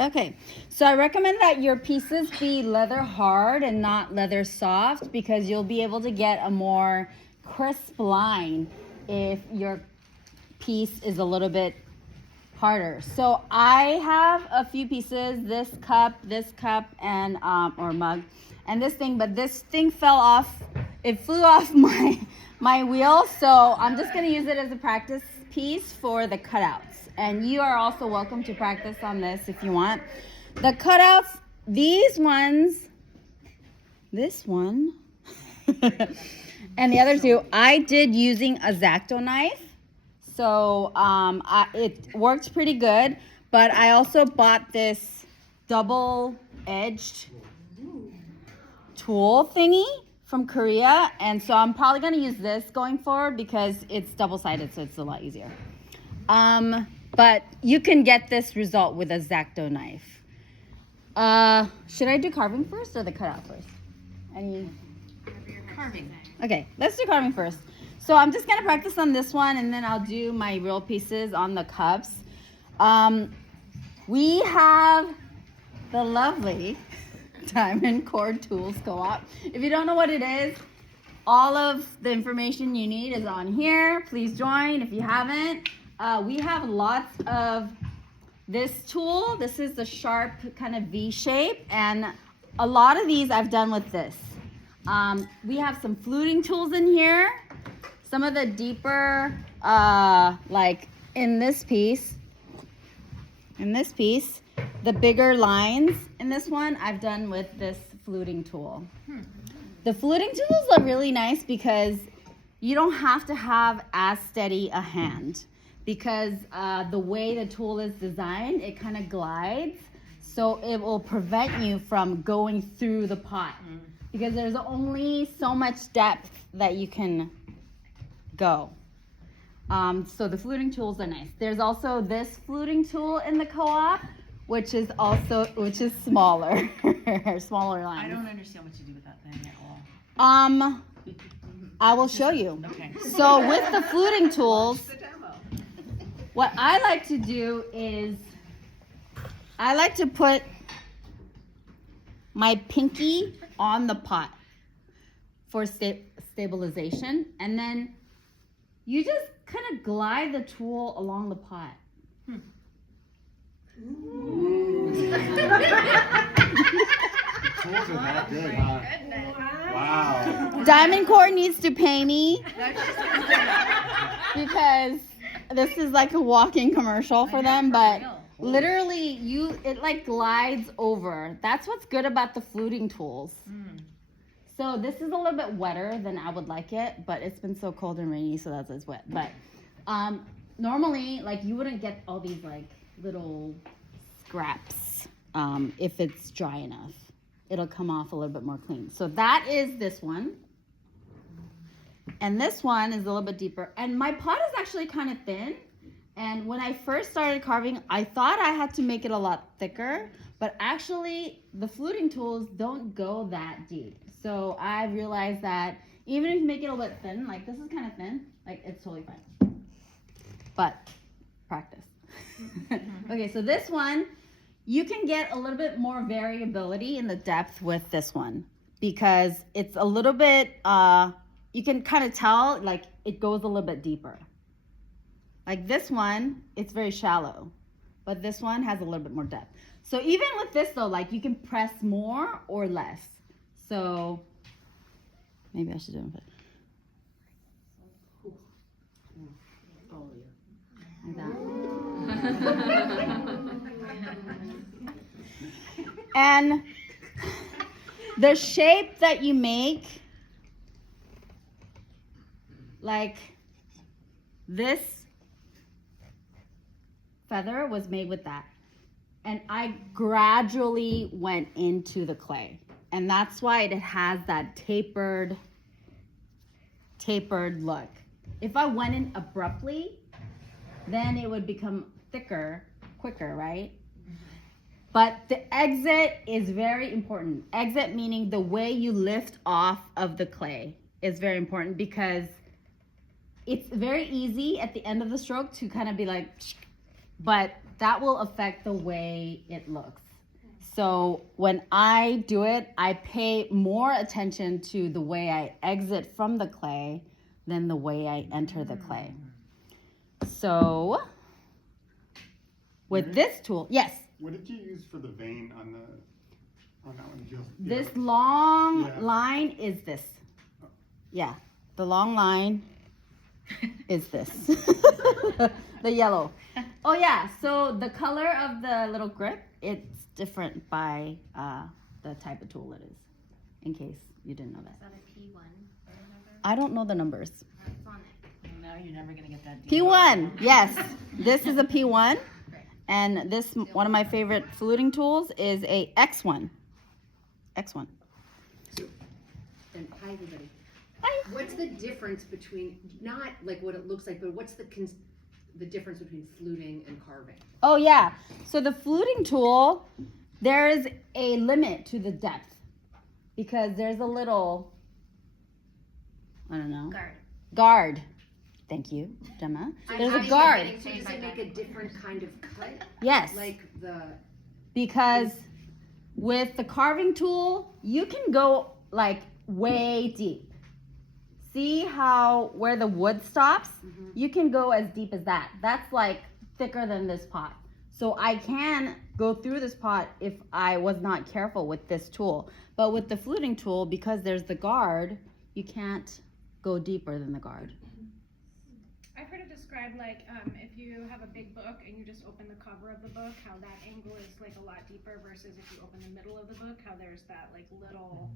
Okay, so I recommend that your pieces be leather hard and not leather soft because you'll be able to get a more crisp line if your piece is a little bit harder. So I have a few pieces, this cup, and or mug, and this thing, but this thing fell off. It flew off my wheel, so I'm just gonna use it as a practice piece for the cutouts. And you are also welcome to practice on this if you want. The cutouts, these ones, this one, and the other two, I did using a X-Acto knife. So it worked pretty good, but I also bought this double-edged tool thingy from Korea, and so I'm probably going to use this going forward because it's double-sided, so it's a lot easier. But you can get this result with a X-Acto knife. Should I do carving first or the cutout first? Carving. Okay, let's do carving first. So I'm just gonna practice on this one, and then I'll do my real pieces on the cups. We have the lovely Diamond Core Tools Co-op. If you don't know what it is, all of the information you need is on here. Please join if you haven't. We have lots of this tool. This is the sharp kind of V shape, and a lot of these I've done with this. We have some fluting tools in here. Some of the deeper, like in this piece, the bigger lines in this one, I've done with this fluting tool. The fluting tools are really nice because you don't have to have as steady a hand because the way the tool is designed, it kind of glides. So it will prevent you from going through the pot because there's only so much depth that you can go. So the fluting tools are nice. There's also this fluting tool in the co-op, which is smaller, smaller lines. I don't understand what you do with that thing at all. I will show you. Okay. So with the fluting tools, what I like to do is I like to put my pinky on the pot for stabilization, and then you just kind of glide the tool along the pot. Tools are that good, huh? Wow. Diamond Core needs to pay me because this is like a walking commercial for them, but literally it like glides over. That's what's good about the fluting tools. So this is a little bit wetter than I would like it, but it's been so cold and rainy, so that's why it's wet. But normally, like, you wouldn't get all these like little scraps if it's dry enough. It'll come off a little bit more clean. So that is this one. And this one is a little bit deeper. And my pot is actually kind of thin. And when I first started carving, I thought I had to make it a lot thicker. But actually, the fluting tools don't go that deep. So I realized that even if you make it a little bit thin, like this is kind of thin, like it's totally fine. But practice. Okay, so this one, you can get a little bit more variability in the depth with this one because it's a little bit, you can kind of tell like it goes a little bit deeper. Like this one, it's very shallow, but this one has a little bit more depth. So even with this though, like you can press more or less. So maybe I should do it. Like that. And the shape that you make, like this feather was made with that. And I gradually went into the clay. And that's why it has that tapered look. If I went in abruptly, then it would become quicker, right? But the exit is very important. Exit meaning the way you lift off of the clay is very important because it's very easy at the end of the stroke to kind of be like, but that will affect the way it looks. So when I do it, I pay more attention to the way I exit from the clay than the way I enter the clay. So with this tool, yes, What did you use for the vein on that one? Just, this long Yeah. line is this. Yeah, the long line is this. The yellow. Oh yeah, so the color of the little grip, it's different by the type of tool it is, in case you didn't know that. Is that a P1 or whatever? I don't know the numbers. It's on it. No, you're never gonna get that deep. P1, yes. This is a P1. And this, one of my favorite fluting tools is a X1. X1. And hi, everybody. Hi. What's the difference between, not like what it looks like, but what's the difference between fluting and carving? Oh yeah, so the fluting tool, there's a limit to the depth because there's a little, I don't know. Guard. Thank you, Gemma. There's a guard. So does it make a different kind of cut? Yes, Like the, because with the carving tool, you can go like way deep. See how where the wood stops? You can go as deep as that. That's like thicker than this pot. So I can go through this pot if I was not careful with this tool. But with the fluting tool, because there's the guard, you can't go deeper than the guard. I've heard it described like if you have a big book and you just open the cover of the book, how that angle is like a lot deeper versus if you open the middle of the book, how there's that like little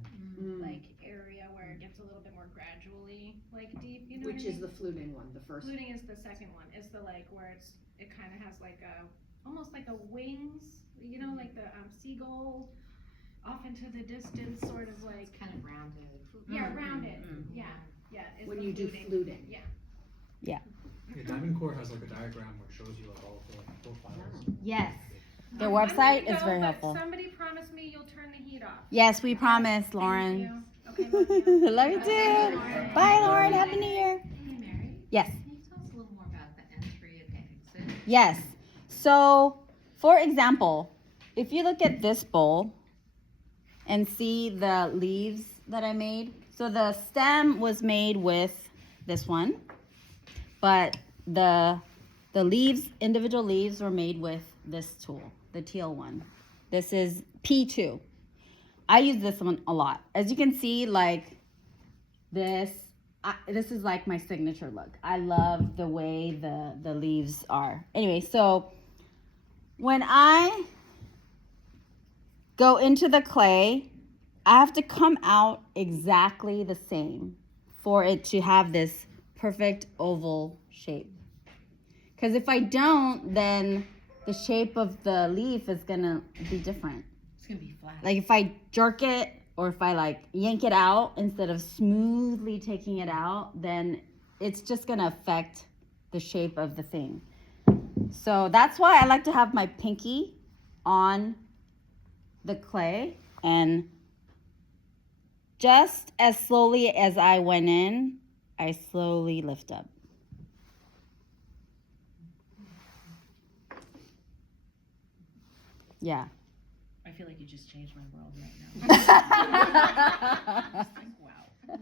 like area where it gets a little bit more gradually like deep. You know which what I is mean? the fluting one, the first. Fluting is the second one. It's the like where it kind of has like a almost like a wings, you know, like the seagull off into the distance, sort of like Kind of rounded. yeah, rounded. Yeah, yeah. Is When the you do fluting. Yeah. Yeah, Diamond Core has like a diagram which shows you like all of the like profiles. Yes. Their I'm website gonna is go, very but helpful. Somebody promise me you'll turn the heat off. Yes, we promise, Thank Lauren. you. Okay, love you. Love you too. Bye, Lauren. Happy New Year. Hey, Mary. Yes. Can you tell us a little more about the entry and exit? Yes. So, for example, if you look at this bowl and see the leaves that I made, so the stem was made with this one, but the leaves, individual leaves, were made with this tool, the teal one. This is P2. I use this one a lot. As you can see, like this is like my signature look. I love the way the leaves are. Anyway, so when I go into the clay, I have to come out exactly the same for it to have this perfect oval shape. Because if I don't, then the shape of the leaf is gonna be different. It's gonna be flat. Like if I jerk it or if I like yank it out instead of smoothly taking it out, then it's just gonna affect the shape of the thing. So that's why I like to have my pinky on the clay, and just as slowly as I went in, I slowly lift up. Yeah. I feel like you just changed my world right now. Wow.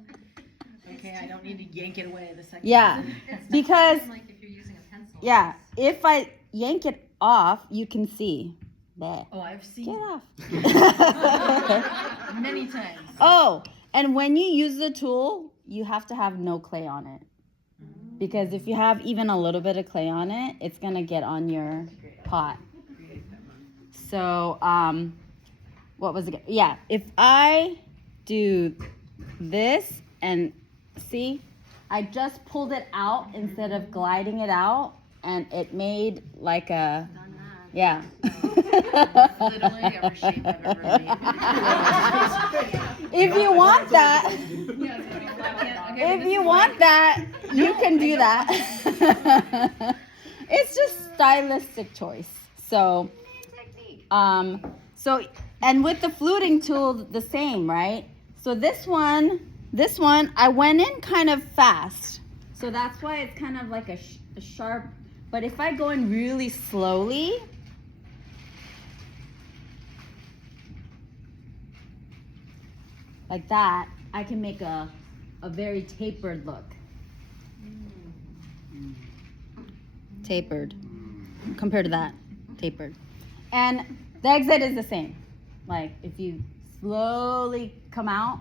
Okay, I don't need to yank it away the second. Yeah, because Like if you're using a pencil. yeah, if I yank it off, you can see that. Oh, I've Get seen off. it many times. Oh, and when you use the tool, you have to have no clay on it. Because if you have even a little bit of clay on it, it's gonna get on your pot. So, what was it? Yeah, if I do this and see, I just pulled it out instead of gliding it out, and it made like a, yeah. Literally every shape I've ever made. If you want that, if you want that, you can do that. It's just stylistic choice. So, and with the fluting tool, the same, right? So this one, I went in kind of fast. So that's why it's kind of like a sharp, but if I go in really slowly, like that, I can make a very tapered look. Tapered. Compared to that, tapered. And the exit is the same. Like if you slowly come out,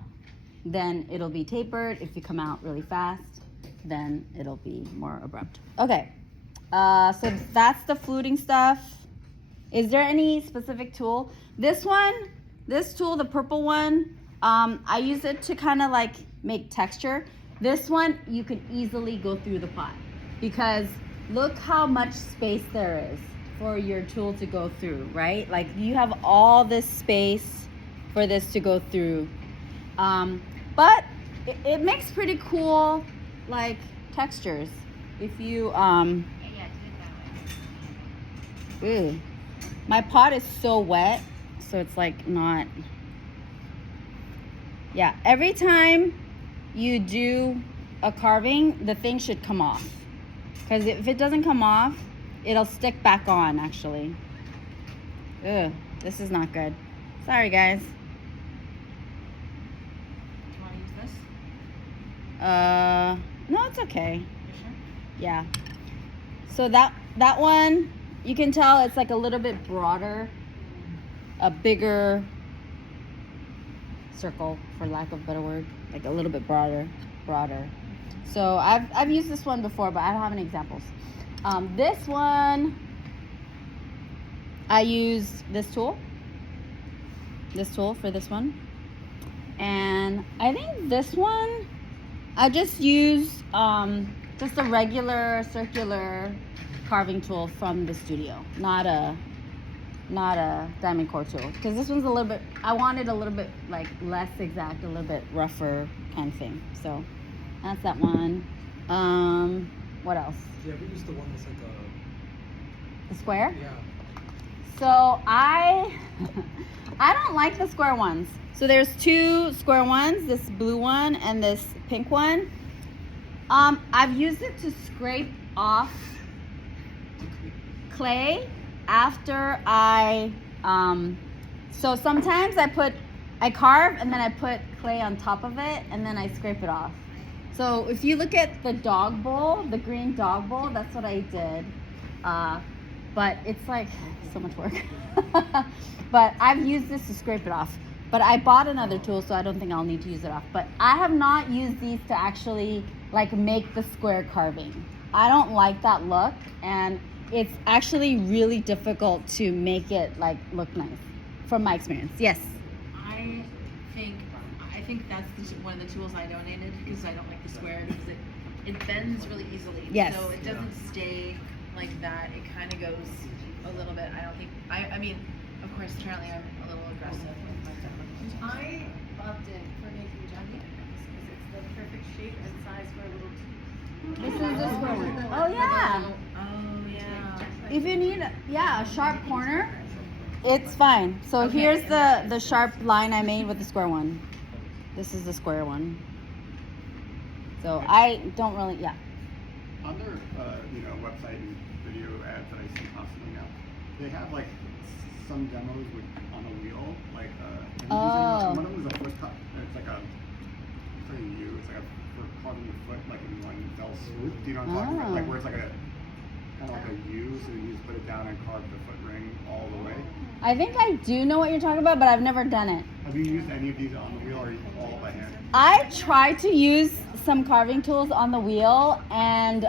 then it'll be tapered. If you come out really fast, then it'll be more abrupt. Okay, so that's the fluting stuff. Is there any specific tool? This tool, the purple one, I use it to kind of like make texture. This one, you can easily go through the pot because look how much space there is for your tool to go through, right? Like you have all this space for this to go through. But it makes pretty cool like textures. If you, Yeah, do it that way. ooh. My pot is so wet, so it's like not, yeah, every time you do a carving, the thing should come off. Because if it doesn't come off, it'll stick back on actually. Ugh, this is not good. Sorry guys. Do you wanna use this? No, it's okay. You sure? Yeah. So that one, you can tell it's like a little bit broader, a bigger circle, for lack of a better word, like a little bit broader. So I've used this one before, but I don't have any examples. This one, I use this tool for this one, and I think this one, I just use just a regular circular carving tool from the studio, not a diamond core tool, because this one's a little bit, I wanted a little bit like less exact, a little bit rougher kind of thing. So that's that one. What else? Do you ever use the one that's like The square? yeah. So I don't like the square ones. So there's two square ones, this blue one and this pink one. I've used it to scrape off clay after I so sometimes I carve and then I put clay on top of it and then I scrape it off. So if you look at the dog bowl, the green dog bowl, that's what I did. But it's like so much work. But I've used this to scrape it off. But I bought another tool, so I don't think I'll need to use it off. But I have not used these to actually like make the square carving. I don't like that look, and it's actually really difficult to make it like look nice from my experience. Yes. I think that's one of the tools I donated because I don't like the square because it bends really easily. Yes. So it doesn't stay like that. It kind of goes a little bit. I mean, of course, apparently I'm a little aggressive with my demo. I opted for making junkie because it's the perfect shape and size for a little. This is the square one. Oh yeah. Oh yeah. If you need a sharp corner, it's fine. So Okay. here's the sharp line I made with the square one. This is the square one. So I don't really On their, website and video ads that I see constantly now, they have like some demos with on a wheel, like Oh. one of them is a foot cut. It's like a U. It's like for carving your foot like in one fell swoop. Do you know what I'm talking about? Oh. Like where it's like a kind of like a U, so you just put it down and carve the foot ring all the way. I think I do know what you're talking about, but I've never done it. Have you used any of these on the wheel, or are you all by hand? I tried to use some carving tools on the wheel, and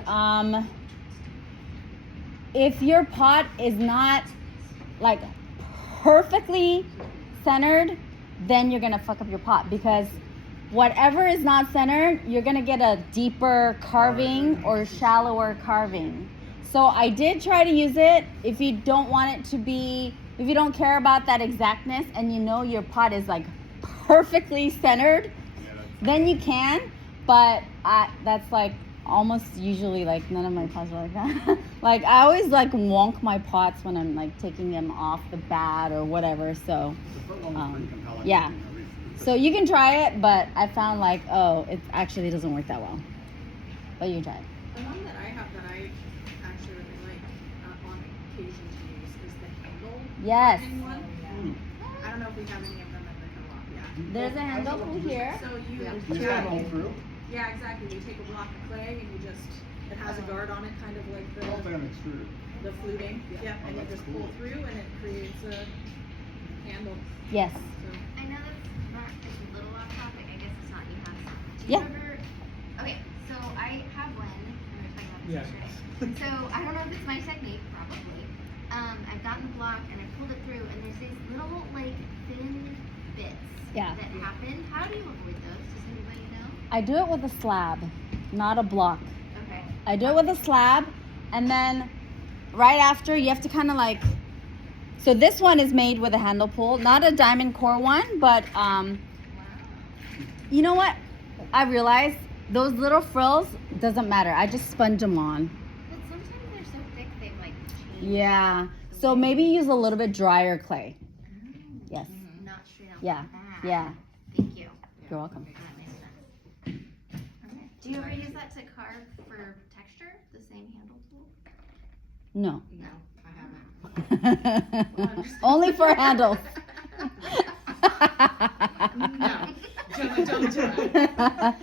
if your pot is not like perfectly centered, then you're gonna fuck up your pot, because whatever is not centered, you're gonna get a deeper carving or shallower carving. So I did try to use it. If you don't want it to be, if you don't care about that exactness and you know your pot is like perfectly centered, then you can. But that's like almost usually like none of my pots are like that. Like I always like wonk my pots when I'm like taking them off the bat or whatever. So The foot one was pretty compelling. yeah. It's so you can try it, but I found like, oh, it actually doesn't work that well. But you can try it. The one that I have that I actually really like on occasion to use is the handle Yes. one. I don't know if we have any of them in the co-op yet. There's a handle pull here. So you, You yeah, roll through? yeah, exactly. You take a block of clay and you just, it has a guard on it, kind of like Oh, the, like an extruder. the fluting. Yeah, and you that's just cool. pull through and it creates a handle. Yes. So I know that's not just a little off topic. I guess it's not. You have some. Do Yeah. you ever? Okay, so I have one, and we're talking about this Yeah. yesterday. So I don't know if it's my technique, probably. I've gotten the block and I pulled it through, and there's these little like thin bits Yeah. that happen. How do you avoid those? Does anybody know? I do it with a slab, not a block. Okay. I do it with a slab, and then right after you have to kind of like. So this one is made with a handle pull, not a diamond core one, but Wow. you know what? I realized those little frills doesn't matter. I just sponge them on. But sometimes they're so thick they like change. Yeah. So maybe use a little bit drier clay. Yes. Not straight out Yeah. like that. Yeah. Thank you. You're welcome. That makes sense. Okay. Do you ever use that to carve for texture? The same handle tool? No. No. Only for handles. no, Jenna, don't do it.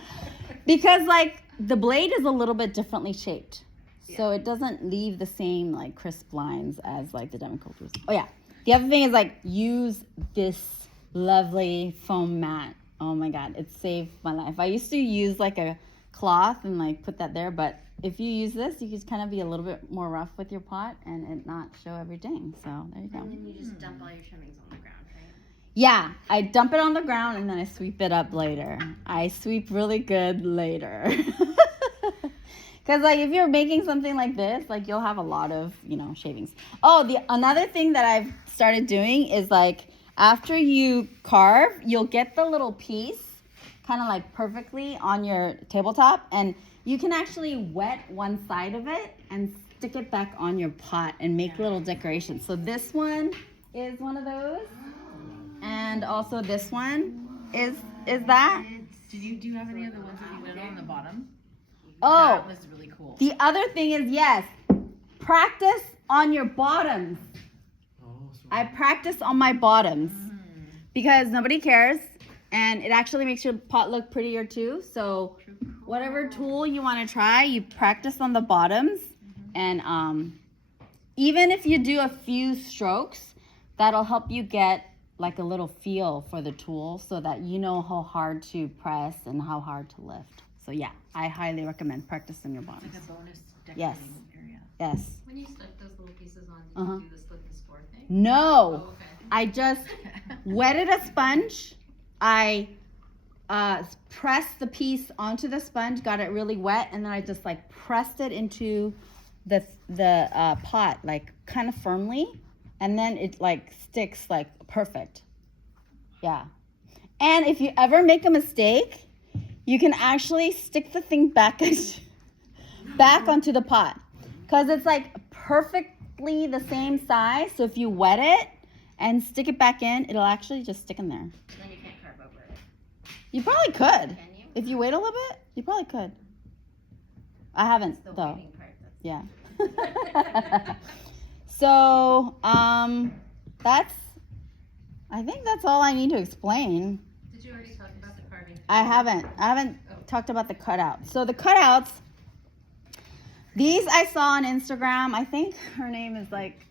Because like the blade is a little bit differently shaped, so it doesn't leave the same like crisp lines as like the diamond cultures. Oh yeah, the other thing is like use this lovely foam mat. Oh my god, it saved my life. I used to use like a cloth and like put that there, but if you use this, you can kind of be a little bit more rough with your pot and it not show everything. So there you go. And then you just dump all your trimmings on the ground, right? Yeah, I dump it on the ground and then I sweep it up later. I sweep really good later. Because like if you're making something like this, like you'll have a lot of, shavings. Oh, another thing that I've started doing is like after you carve, you'll get the little piece kind of like perfectly on your tabletop, and you can actually wet one side of it and stick it back on your pot and make little decorations. So this one is one of those. And also this one is that. Do you have any of the ones that you whittle on the bottom? Oh, That was really cool. the other thing is, yes, practice on your bottoms. Oh, sweet. I practice on my bottoms because nobody cares, and it actually makes your pot look prettier too. So whatever tool you want to try, you practice on the bottoms, and even if you do a few strokes, that'll help you get like a little feel for the tool so that you know how hard to press and how hard to lift. So yeah, I highly recommend practicing your It's bottoms. like a bonus Yes. decorating area. Yes. When you slip those little pieces on, did Uh-huh. you do the slip and score thing? No, Oh, okay. I just wetted a sponge. I pressed the piece onto the sponge, got it really wet, and then I just like pressed it into the pot like kind of firmly, and then it like sticks like perfect. Yeah. And if you ever make a mistake, you can actually stick the thing back onto the pot, because it's like perfectly the same size. So if you wet it and stick it back in, it'll actually just stick in there. And then you can't carve over it. You probably could. Can you? If you wait a little bit, you probably could. I haven't It's the though. waiting part that's Yeah. So, I think that's all I need to explain. Did you already talk about the carving? I haven't talked about the cutouts. So the cutouts, these I saw on Instagram. I think her name is like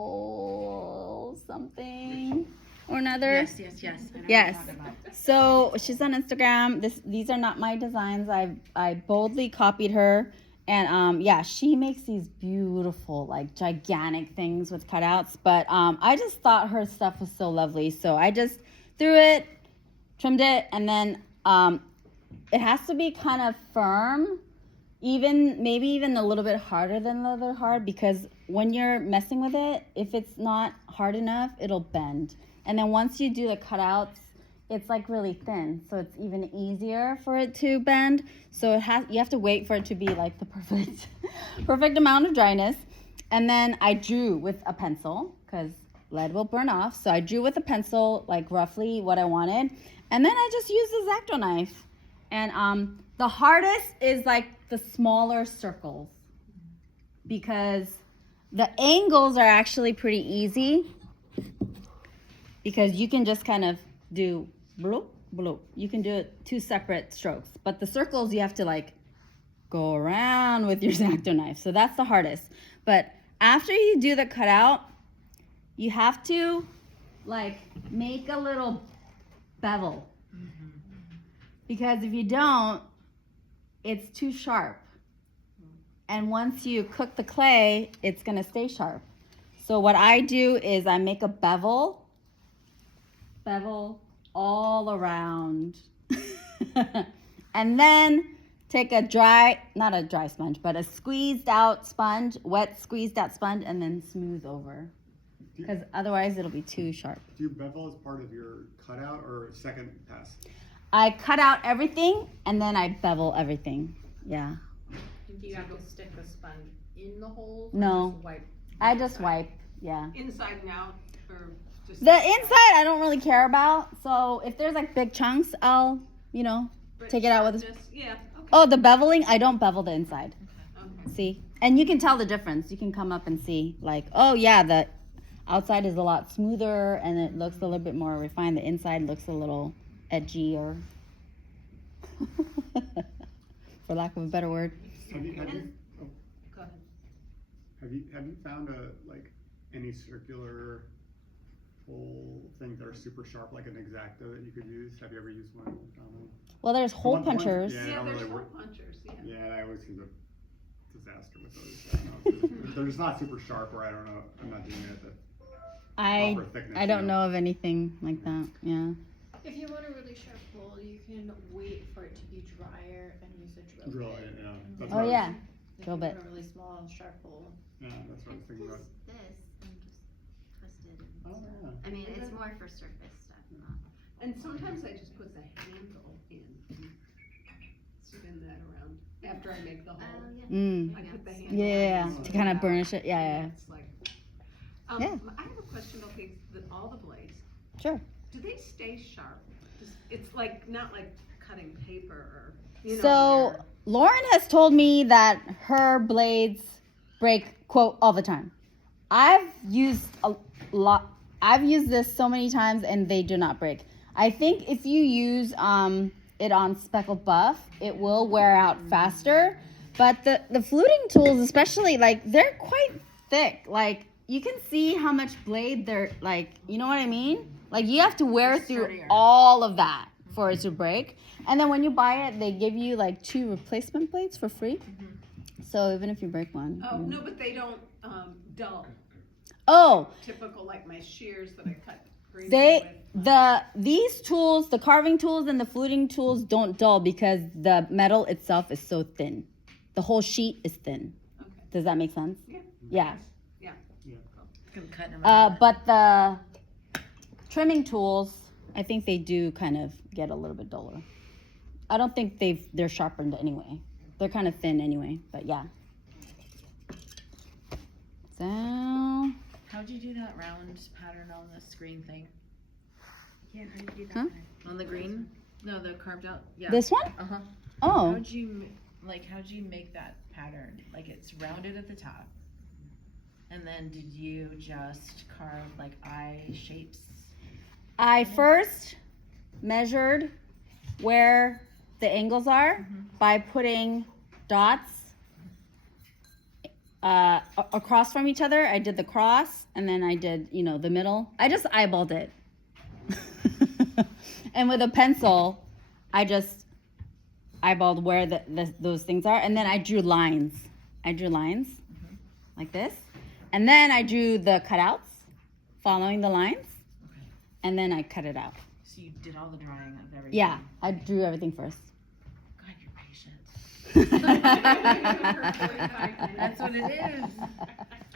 Nicole something or another. Yes. I know what you're Yes. talking about. So she's on Instagram. These are not my designs. I boldly copied her, and yeah, she makes these beautiful like gigantic things with cutouts. But I just thought her stuff was so lovely, so I just threw it, trimmed it, and then it has to be kind of firm, maybe even a little bit harder than leather hard, because when you're messing with it, if it's not hard enough, it'll bend. And then once you do the cutouts, it's like really thin, so it's even easier for it to bend. So you have to wait for it to be like the perfect amount of dryness. And then I drew with a pencil, because lead will burn off. So I drew with a pencil like roughly what I wanted, and then I just used the X-Acto knife. And the hardest is like the smaller circles, because the angles are actually pretty easy, because you can just kind of do bloop, bloop. You can do it 2 separate strokes. But the circles, you have to like go around with your X-Acto knife. So that's the hardest. But after you do the cutout, you have to like make a little bevel. Because if you don't, it's too sharp. And once you cook the clay, it's gonna stay sharp. So what I do is I make a bevel all around. And then take a not a dry sponge, but a squeezed out sponge, wet squeezed out sponge, and then smooth over. Because otherwise it'll be too sharp. Do you bevel as part of your cutout or second pass? I cut out everything and then I bevel everything. Yeah. Do you have to stick the sponge in the hole? No. Just wipe? I just wipe. Yeah. Inside and out, or just? The inside I don't really care about. So if there's like big chunks, I'll, take it out with a... Yeah, okay. Oh, the beveling, I don't bevel the inside. Okay. See? And you can tell the difference. You can come up and see like, oh yeah, the outside is a lot smoother and it looks a little bit more refined. The inside looks a little edgy or for lack of a better word. Have you, Go ahead. have you found any circular hole things that are super sharp, like an X-Acto that you could use? Have you ever used one? Well, there's hole The ones- punchers. Yeah, Yeah, don't there's really hole work. punchers, yeah. Yeah, I always seem a disaster with those. I don't know. They're just not super sharp, or I don't know. I'm not doing it at the I proper thickness. I don't know of anything like that. Yeah. If you want a really sharp hole, you can wait for it to be drier and use a drill. Drill bit. it, yeah. That's Oh what I was- yeah. If Drill you bit. want a really small, sharp hole. Yeah, that's what I was thinking about. This and just twist it. Oh, yeah. I mean, it's more for surface stuff, not. And sometimes I just put the handle in, and spin that around after I make the hole. Oh, yeah. Mm. I put the handle. Yeah, on and to spin kind it of out. burnish it. Yeah, And yeah. It's like, Yeah. I have a question, okay, all the blades, Sure. do they stay sharp? It's like, not like cutting paper or, So Lauren has told me that her blades break, quote, all the time. I've used a lot. I've used this so many times and they do not break. I think if you use it on speckled buff, it will wear out faster. But the fluting tools, especially, like, they're quite thick. Like, you can see how much blade they're, like, you know what I mean? Like, you have to wear through all of that for it to break. And then when you buy it, they give you like 2 replacement blades for free. So even if you break one. Oh, no, but they don't, dull, Oh, typical like my shears that I cut green they with. these tools, the carving tools and the fluting tools don't dull because the metal itself is so thin. The whole sheet is thin. Okay. Does that make sense? Yeah. Yeah. Yeah. Can cut in my But the trimming tools, I think they do kind of get a little bit duller. I don't think they're sharpened anyway. They're kind of thin anyway, but yeah. So, How'd you do that round pattern on the screen thing? Yeah, how do you do that? Huh? On the green? No, the carved out. Yeah. this one? Uh huh. Oh, How'd you make that pattern? Like it's rounded at the top, and then did you just carve like eye shapes? I first measured where the angles are by putting dots across from each other. I did the cross and then I did, the middle. I just eyeballed it. And with a pencil, I just eyeballed where those things are. And then I drew lines. Like this. And then I drew the cutouts following the lines. And then I cut it out. So you did all the drawing of everything. Yeah, I drew everything first. God, you're patient. That's That's what it is.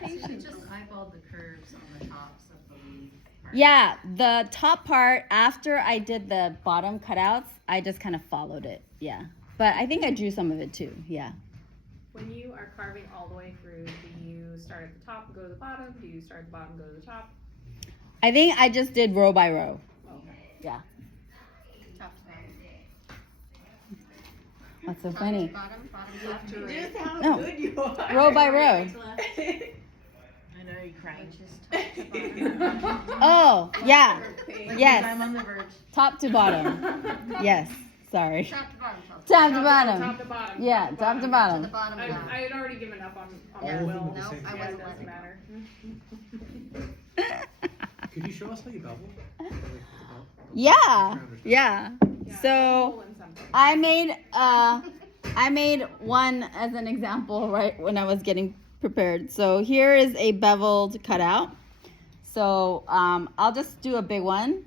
So you just eyeballed the curves on the tops of the leaf. part. Yeah, the top part, after I did the bottom cutouts, I just kind of followed it. Yeah. But I think I drew some of it too. Yeah. When you are carving all the way through, do you start at the top and go to the bottom? Do you start at the bottom and go to the top? I think I just did row by row. Yeah. Top to bottom. What's so funny? Bottom, left to right. Just how No. good you are. Row by row. I know you're crying. Just top to bottom. Oh, yeah. Like, Yes. I'm on the verge. Top to bottom. Yes. Sorry. Top to bottom, Chelsea. Top to bottom. Top to bottom. Yeah, top to To bottom. the bottom I down. had already given up on All that of them will. with the No, same I shape. Yeah, it wasn't doesn't letting. matter. Could you show us how you bevel? Like, with the belt? Yeah. Yeah. Yeah, So hole in something. I made one as an example right when I was getting prepared. So here is a beveled cutout. So I'll just do a big one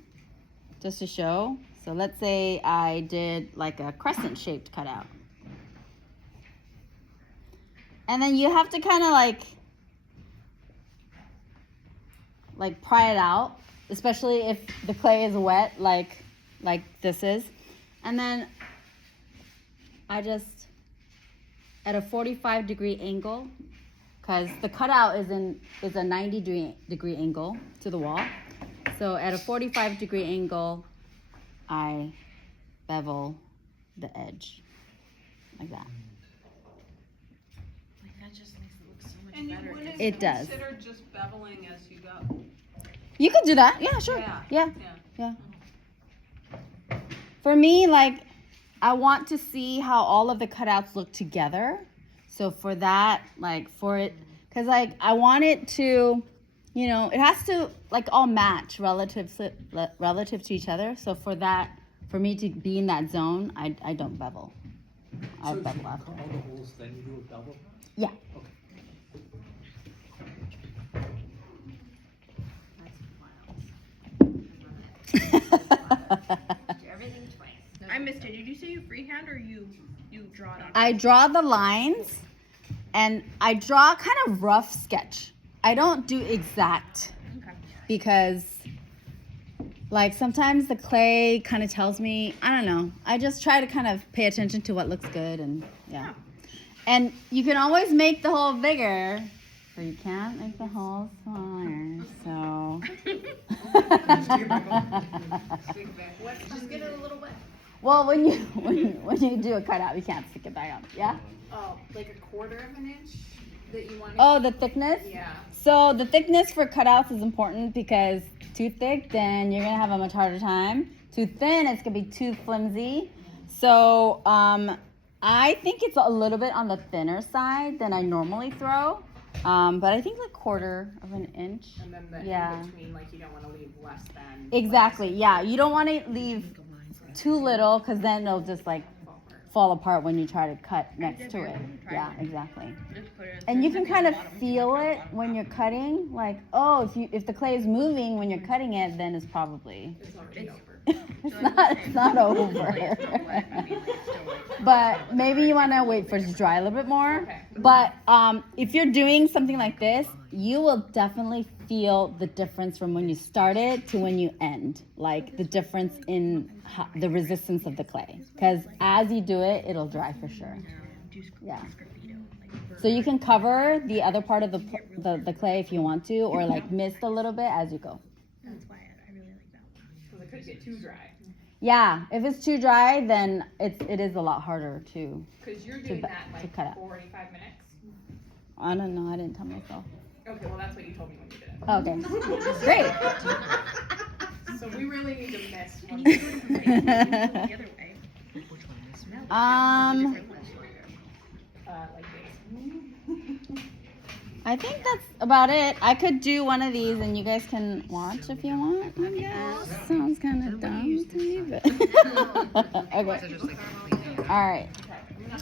just to show. So let's say I did like a crescent shaped cutout. And then you have to kind of like pry it out, especially if the clay is wet like this is. And then I just, at a 45-degree angle, because the cutout is a 90-degree angle to the wall. So at a 45-degree angle, I bevel the edge like that. Like, that just makes it look so much And you better. wouldn't It does. consider just beveling as you go? You could do that. Yeah, sure. Yeah. Yeah. For me, like, I want to see how all of the cutouts look together. So for that, like, because like I want it to, you know, it has to like all match relative to each other. So for that, for me to be in that zone, I don't bevel. I So you bevel cut after. all the holes, then you do a bevel? Yeah. Everything twice. I missed it. Did you say you freehand or you draw it on? I draw the lines and I draw kind of rough sketch. I don't do exact Okay. because like sometimes the clay kind of tells me, I don't know. I just try to kind of pay attention to what looks good and yeah. And you can always make the hole bigger, but you can't make the hole smaller. So Just get it a little wet. well, when you do a cutout, you can't stick it back up. Yeah. Oh, like a quarter of an inch that you want to? Oh, the thickness? Yeah. So the thickness for cutouts is important because too thick, then you're gonna have a much harder time. Too thin, it's gonna be too flimsy. So I think it's a little bit on the thinner side than I normally throw. But I think like quarter of an inch. And then the Yeah. in between, like you don't want to leave less than. Exactly. Yeah. You don't want to leave too little because then it'll just like fall apart when you try to cut next to it. Yeah, exactly. And you can kind of feel it when you're cutting. Like, oh, if the clay is moving when you're cutting it, then it's probably It's already over. it's not over. But maybe you want to wait for it to dry a little bit more. Okay. But if you're doing something like this, you will definitely feel the difference from when you started to when you end. Like the difference in the resistance of the clay. Because as you do it, it'll dry for sure. Yeah. So you can cover the other part of the clay if you want to, or like mist a little bit as you go. That's why I really like that one. Because it could get too dry. Yeah, if it's too dry, then it is a lot harder to. Because you're doing that in to like cut out. 45 minutes. I don't know. I didn't tell myself. Okay, well that's what you told me when you did it. Okay, great. So we really need to miss one. The other way. Like this. I think that's about it. I could do one of these, and you guys can watch if you want. I guess sounds kind of dumb to me, but okay. All right.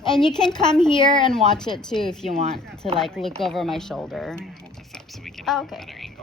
And you can come here and watch it too if you want to, like look over my shoulder. Oh, okay.